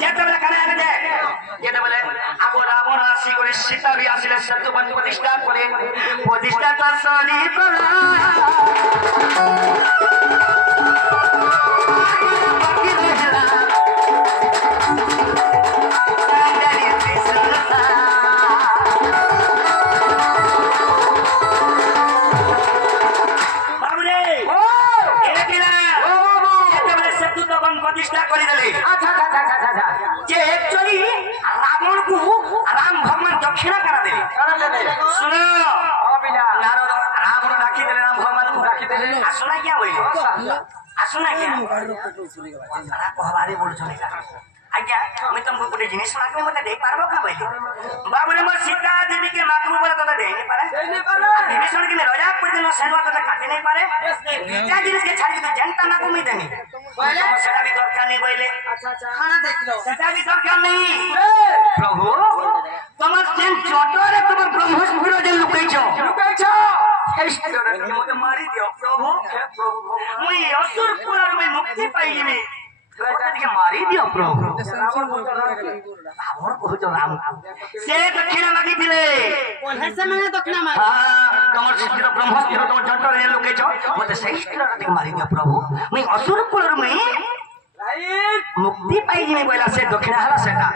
যেতে বলে কানে আগে দেখ যেতে বলে আবু রাবণ আসি করে সীতা বি আসলে সত্য বন্ধু প্রতিষ্ঠা করে প্রতিষ্ঠা তার সনি করা प्रतिष्ठा कर रावण को राम भगवान दक्षिणा करा दे सुनो रावण राखी दे राम भगवान को राखी दे आसना क्या बोले आसना क्या कहबारे बोल चलेगा आज्ञा मैं तुमको गोटे जिनिस मागमे मते दे पारबो का बोले बाबूरे मोर सीता देवी के मागमे बोला तो दे नहीं पारे विभीषण के राजा पर दिन सेवा तो काटे नहीं पारे बीजा जिनिस के छाड़ी तो जनता ना को मी देनी बोले सेटा भी दरकार नहीं बोले अच्छा खाना देख लो सेटा भी दरकार नहीं प्रभु तुम जेन चटरे तुम ब्रह्मस्पुर जे लुकाइछो मते मारी दियो प्रभु हे प्रभु मुई असुरपुर में मुक्ति पाइली मारी दियो प्रभु रावण को जो राम से दक्षिणा मागी दिले कोल्हे से मैंने दक्षिणा मागी हां तमर शिष्य ब्रह्मस्त्र तमर जंतर रे लोके छ मते शिष्य रे मारी दियो प्रभु मैं असुर कुल में मुक्ति पाइली में बोला से दक्षिणा हला सेटा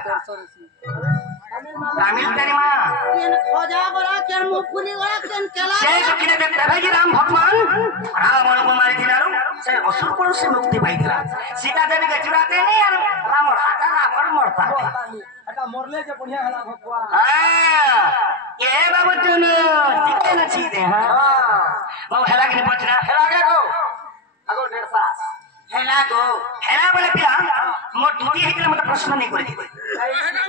तामिल तरी मां केन खोजा बड़ा केन मुफुली बड़ा केन केला से दक्षिणा देते भाई राम भगवान रावण को मारी दिलारो से असुर कुल से मुक्ति पाई दिला सीता देवी के चुराते नहीं यार रावण हाथा रावण मरता अटा मरले जे बढ़िया हला भगवान हां ए बाबू तुम टिके न छीते हां बाबू हेला के बचरा हेला के गो अगो 1.5 हेला गो हेला बोले पिया मोर दुधी हेकले मत प्रश्न नहीं करे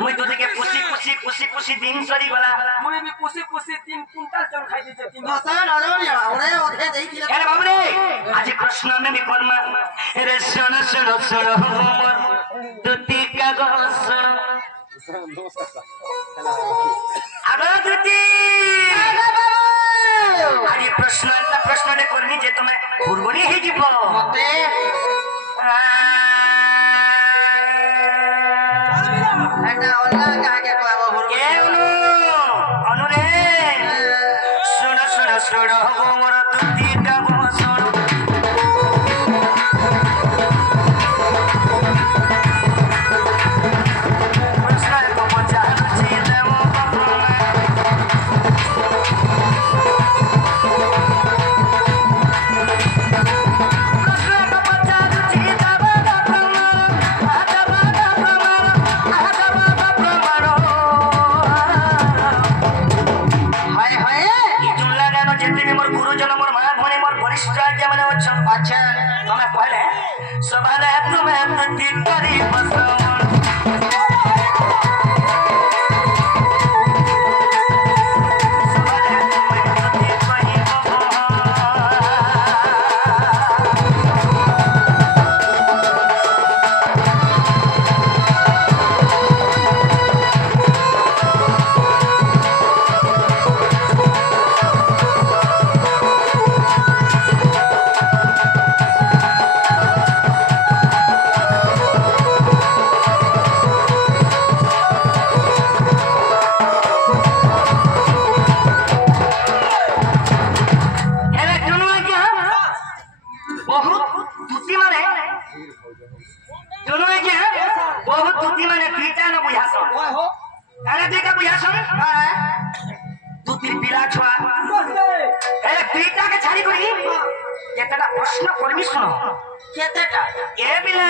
मुई दुधी के पुसी दिन सरी गला मुई भी पुसी 3 कुंटल चौर खाई दे 3 मसान अरे ओरे ओठे देई दिले अरे बाबू रे आज कृष्ण में भी परमा रे सुन मोर दुधी का गो सुन अरे दुधी अरे प्रश्न ने करनी जे तुम्हें पूर्वनी ही जीवो मते एटा ओला कागे पाबो के अनु रे सुन हो मोर दुधी का गो सुन अच्छा तुम्हें पहले सवाल है तुम्हें ठीक करी प्रश्न करबी सुनो केतेटा ए बिला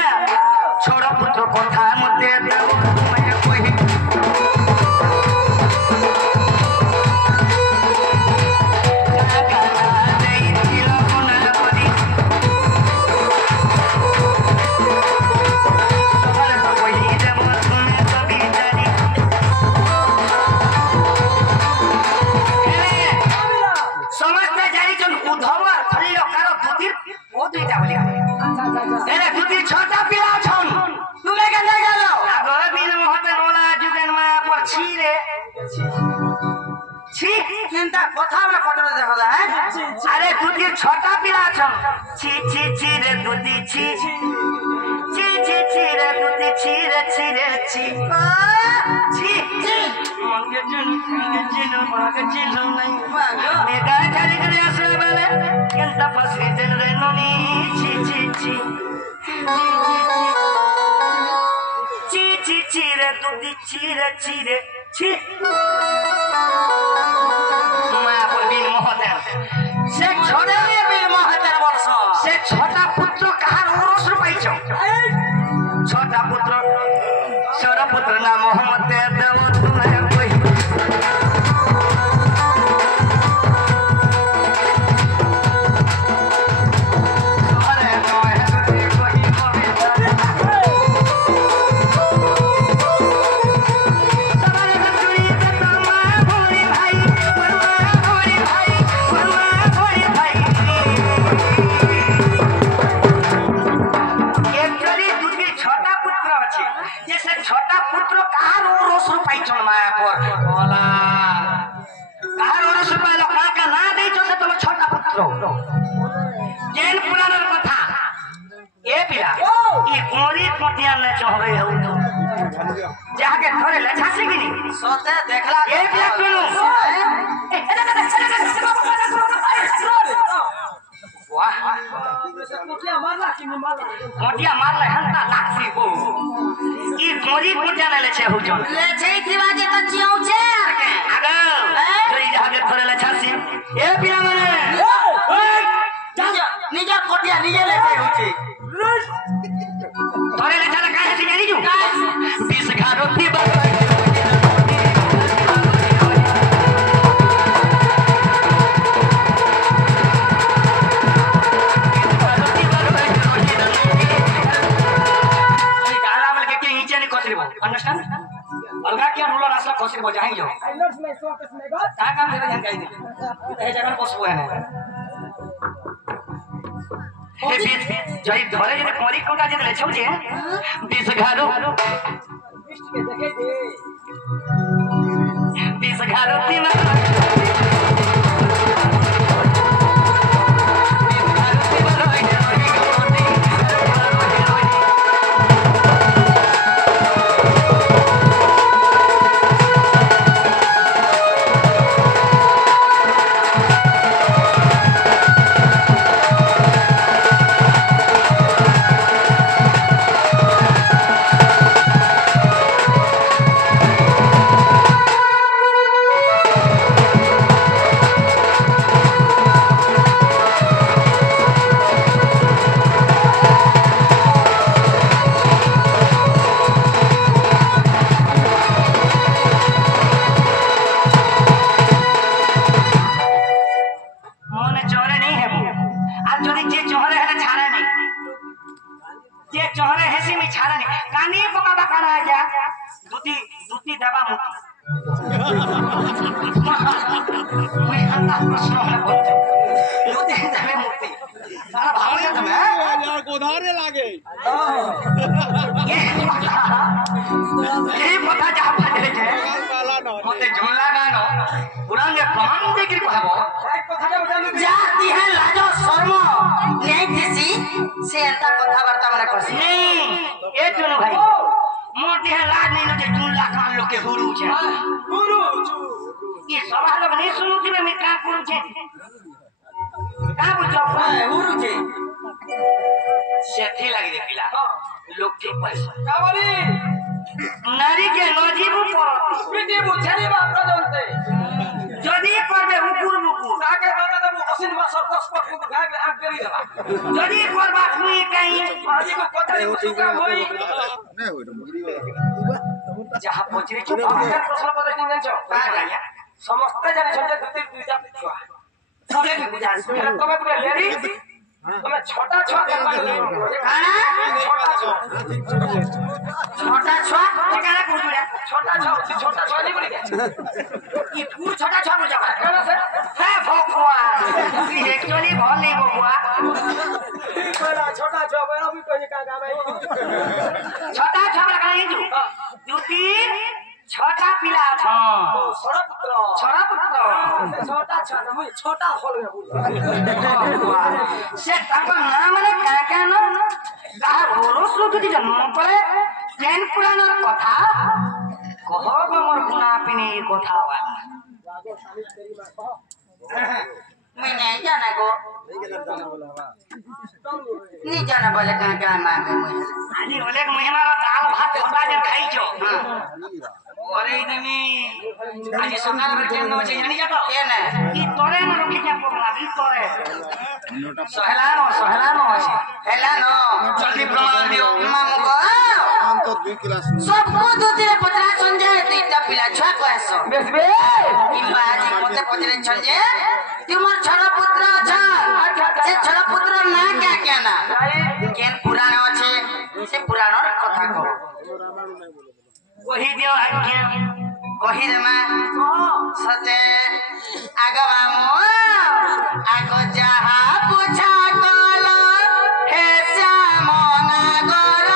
छोड़ पुत्र कथा मते देव मैं कोई अरे दूधी छोटा पिला छी छी छी रे दूधी छी छी छी छी रे दूधी দুটি ছিঁড়ে ছিঁড়ে ছি মঙ্গে চিনো মাগে চিনো নাই মেগা খালি করে আসলে বেলে কেন পাশে দেন রে ননি ছি ছি ছি ছি ছি ছিঁড়ে দুটি ছিঁড়ে ছিঁড়ে ছি মায়াপুর বীর মহাদেব সে ছড়ে বীর মহাদেব বর্ষ সে ছটা পুত্র কাহার ওরস পাইছ ছটা পুত্র ষড়পুত্র নাম মোহাম্মদ দেব তুমি কই जाके थोड़े लछा से गिनी सोते देखला ए पिया कुनु वाह मोटिया मारला हंता लासी को ई मोरी कुटा ले छे हुजो ले छे दिवाजे त चियौ छे आगे जोई जाके थोड़े लछा से ए पिया मने जा निजा कोटिया निजे ले छे हुची थोड़े लछा का है जानी जो 20 घारो थी अंडरस्टैंड अलगा क्या रूल रास्ता कोशिश बजाई जो का काम मेरा जान गाई दे ए जगह पोसबो है ए बीच जई धरे जे कोरी कोटा जे ले छौ जे 20 घारो 20 घारो तीन नारी के नजीब पिटी बुझारी बात जानते जदी करबे हुकुर मुकुर ताके दादा तब असिन मा सब पट को भाग आग करी देबा जदी करबा हुई कहीं आजी को कोठरी चुका होई नहीं होई मुगरी जहां पहुंचे चुप प्रश्न पत्र दिन जाओ का जानिया समस्त जाने छटे दुती दुईटा छुआ सबे भी बुझा तमे पूरा लेरी तमे छोटा छुआ करबा छोटा छुआ ठिकाना कुजुड़ा छोटा छुआ नहीं बोली ये पूरा छोटा छुआ बुझा कहला से है भोकुआ ये एक्चुअली भल नहीं भोकुआ कोला छोटा छुआ बड़ा भी कोई का गावे छोटा छुआ लगाई जो दुती छोटा पिला छ छोटा पुत्र छोटा छ न म छोटा होल में बोल से ताको नाम रे काका न कहा भरोस रुति जन्म पले কেন পুরানোর কথা কহ গো মোর গুনা পিনে কথা वाला मैं नहीं जाना गो नहीं जाना बोले कहाँ कहाँ मांगे मुझे आजी बोले कि मुझे मारा दाल भात छोटा जब खाई जो बोले इतनी आजी सोना में केम ना बचे जानी जाता ये ना ये तोरे ना रोकी क्या बोलना ये तोरे सोहलानो आजी हेलानो जल्दी प्रमाण दियो मामू को सबको तो तेरे पत्रा संजय तो इतना पिला छुआ को ऐसो बेस बे इम्बा आजी पोते पत्रे संजय तुम्हार छोरा पुत्र अच्छा से छोरा पुत्र ना क्या ना केन पुरानो আছে से पुरानोर কথা কও কহি দিও আজ্ঞা কহি রে মা সতে আগবামো আগো যাহা পুছা কল হে শ্যাম নাগর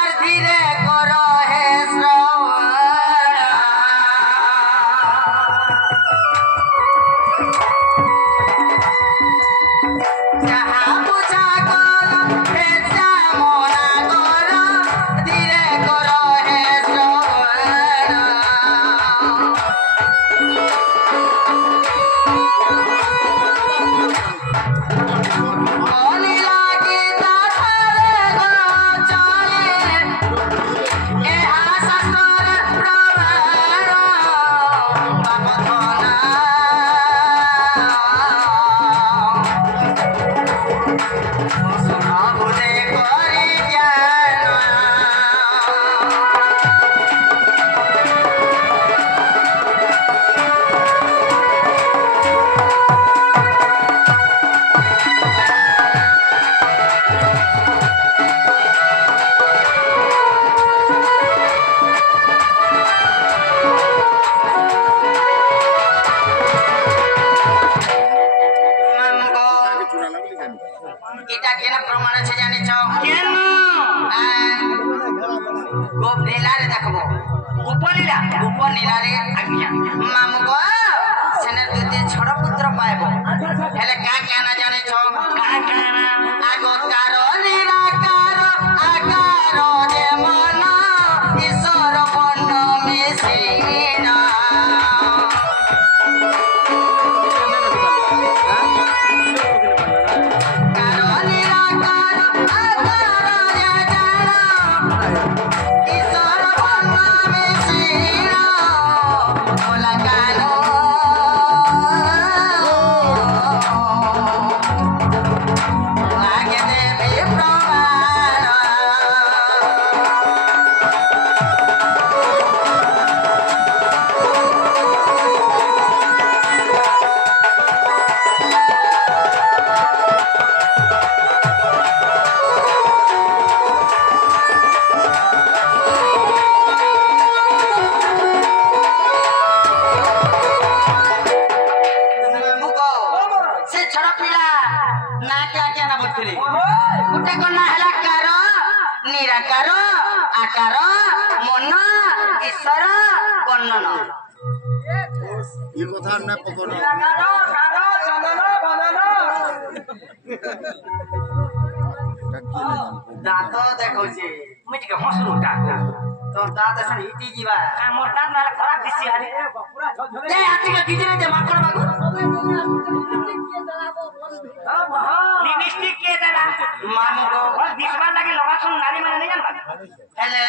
আর ধীরে কর হে শ্রবণ যাহা পুছা কল হে শ্যাম নাগর ধীরে কর হে শ্রবণ মনি লাগি তাঠারে গো চলে এহা শাস্ত্রর প্রমাণ বাবধনা সবুদে করি জ্ঞান মামগো এটা কেন প্রমাণ আছে জানিছ কেন গোপ লীলারে দেখবো গোপ লীলারে আজ্ঞা মামগো সেনে দুটি ছোট পুত্র পাইব হেলে কা কেন জানিছ কা কেন আগো কারো নিরাকার আকার যে মন ঈশ্বর বর্ণ মিশিনা কারো নিরাকার আকার যে জান ঈশ্বর বর্ণ মিশিনা ওলা কানো আগে দেবে প্রমাণ মুগো সে ছোট পিলা না क्या না বলছিলি গোটে কোন না হেলা କାର নিরাকার আকার মন ঈশ্বর বর্ণন ये কথা না পকন দাঁত দেখছি মুই টিকে হসলু ডাক তো দাঁত এসে হিটি ଯିବା মোর দাঁত নালে খরাপ দিছি আরে দে আতিকে দিদিরে দে মাকড় বাগু লিপস্টিক কে দেলা মামু গো দিশবা লাগি লগাছুন নারী মানে নাই জানবা হেলে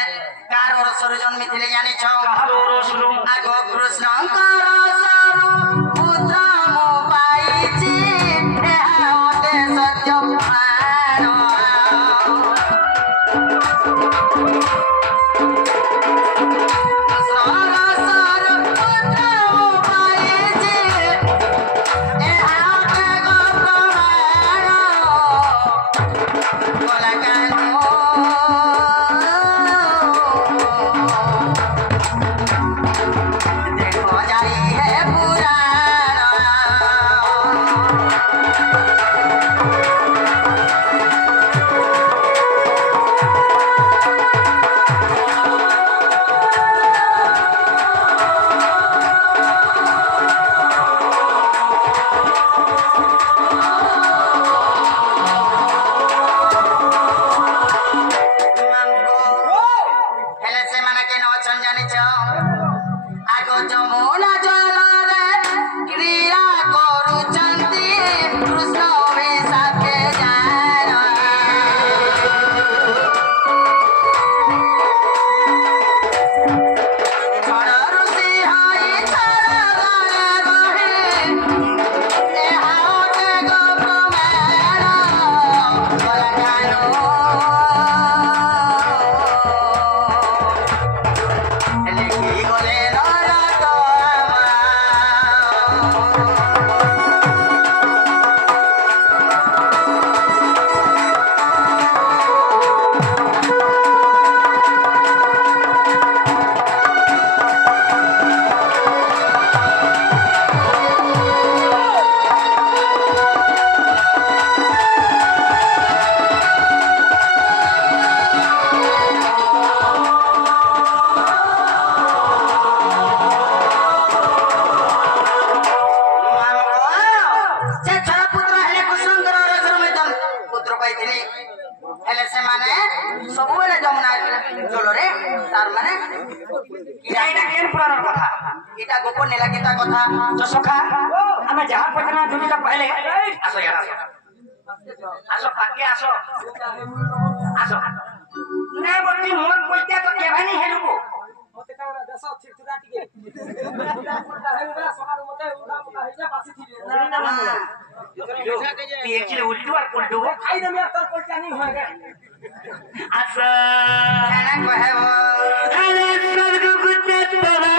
কার রসর জন্মিছিলে জানিছ কার রসর আগো কৃষ্ণঙ্কর সরু পুত্র মো পাইছি এহা হতে সত্য প্রাণ देखो जाई है पूरा ପାଇଥିଲି ହେଲେ ସେମାନେ ସବୁବେଳେ ଯମୁନା ଜଳରେ ତାର ମାନେ ଏଇଟା କେନ୍ ପୁରାଣର କଥା ଏଇଟା ଗୋପ ନେଲା କେତା କଥା ଯଶୋଖା ଆମେ ଯାହା ପଚନା ଦୁନିଟା କହିଲେ ଆସ ইয়ার আসো পাকে আসো আসো না বলি মোর কইতা তো কেভানি হেলুকো মতে কানা দেশ থিরথিরা টিকে কোটা হেলবা সকাল মতে উড়া মুকা হইছে বাসি থিরে তুই একচুয়ালি উল্টু আর পল্টু খাই দেমি আর তোর পলটা নি হয়ে গে আসো কেন কহে আরে স্বর্গ গুতে তোরা